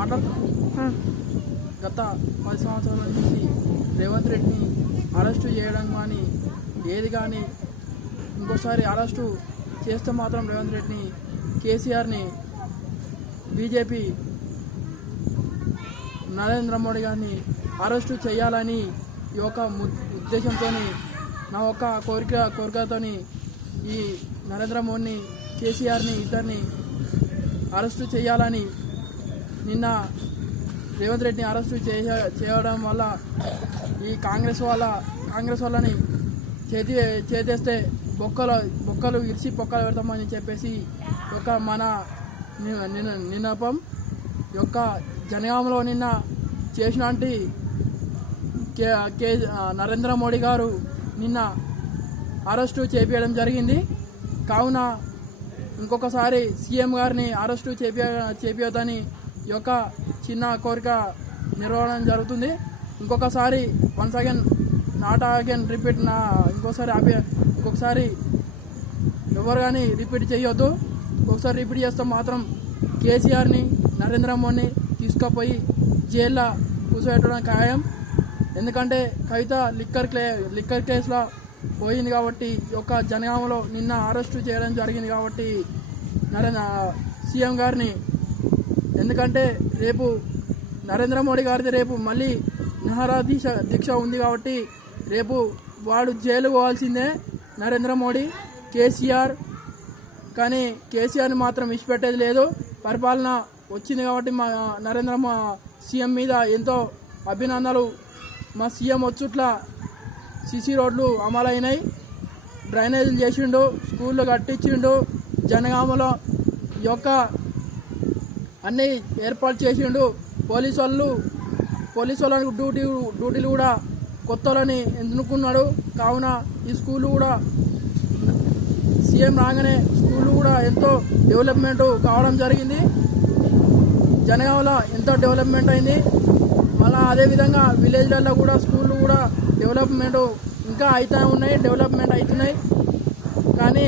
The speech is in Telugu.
మాట్లాడుతున్నాం. గత 10 సంవత్సరాల నుంచి రేవంత్ రెడ్డిని అరెస్టు చేయడం కానీ ఏది కానీ ఇంకోసారి అరెస్టు చేస్తే మాత్రం రేవంత్ రెడ్డిని కేసీఆర్ని బీజేపీ నరేంద్ర మోడీ గారిని అరెస్టు చేయాలని ఈ యొక్క ఉద్దేశంతో నా ఒక్క కోరికతో ఈ నరేంద్ర మోడీని కేసీఆర్ని ఇద్దరిని అరెస్టు చేయాలని నిన్న రేవంత్ రెడ్డిని అరెస్టు చేయడం వల్ల ఈ కాంగ్రెస్ వాళ్ళని చేతేస్తే బొక్కలు ఇరిచి పొక్కలు పెడతామని చెప్పేసి ఒక మన నిన్నపం యొక్క జనగామలో నిన్న చేసినటువంటి నరేంద్ర మోడీ గారు నిన్న అరెస్టు చేపించడం జరిగింది. కావున ఇంకొకసారి సీఎం గారిని అరెస్టు చేపించదని ఈ యొక్క చిన్న కోరిక నిర్వహణ జరుగుతుంది. ఇంకొకసారి once again not again repeat ఇంకొకసారి ఎవరు కానీ రిపీట్ చేయొద్దు. ఒకసారి రిపీట్ చేస్తే మాత్రం కేసీఆర్ని నరేంద్ర మోడీని తీసుకుపోయి జైల్లో కూర్చోబెట్టడం ఖాయం. ఎందుకంటే కవిత లిక్కర్ కేసులో పోయింది కాబట్టి ఈ యొక్క జనగామలో నిన్న అరెస్టు చేయడం జరిగింది కాబట్టి సీఎం గారిని, ఎందుకంటే రేపు నరేంద్ర మోడీ గారిది రేపు మళ్ళీ నిరాహార దీక్ష ఉంది కాబట్టి రేపు వాడు జైలు పోవాల్సిందే నరేంద్ర మోడీ. కేసీఆర్ కానీ కేసీఆర్ని మాత్రం విడిచిపెట్టేది లేదు. పరిపాలన వచ్చింది కాబట్టి మా నరేంద్ర సీఎం మీద ఎంతో అభినందనలు. మా సీఎం వచ్చుట్ల సిసి రోడ్లు అమలైనాయి, డ్రైనేజీలు చేసిండు, స్కూళ్ళు కట్టించిండు, జనగామలో ఈ యొక్క అన్నీ ఏర్పాటు చేసిండు. పోలీసు వాళ్ళకి డ్యూటీలు కూడా కొత్త వాళ్ళని ఎన్నుకున్నాడు. కావున ఈ స్కూళ్ళు కూడా సీఎం రాగానే స్కూళ్ళు కూడా ఎంతో డెవలప్మెంట్ కావడం జరిగింది. జనగామలో ఎంతో డెవలప్మెంట్ అయింది. మళ్ళీ అదేవిధంగా విలేజ్లలో కూడా స్కూళ్ళు కూడా డెవలప్మెంట్ ఇంకా డెవలప్మెంట్ అవుతున్నాయి. కానీ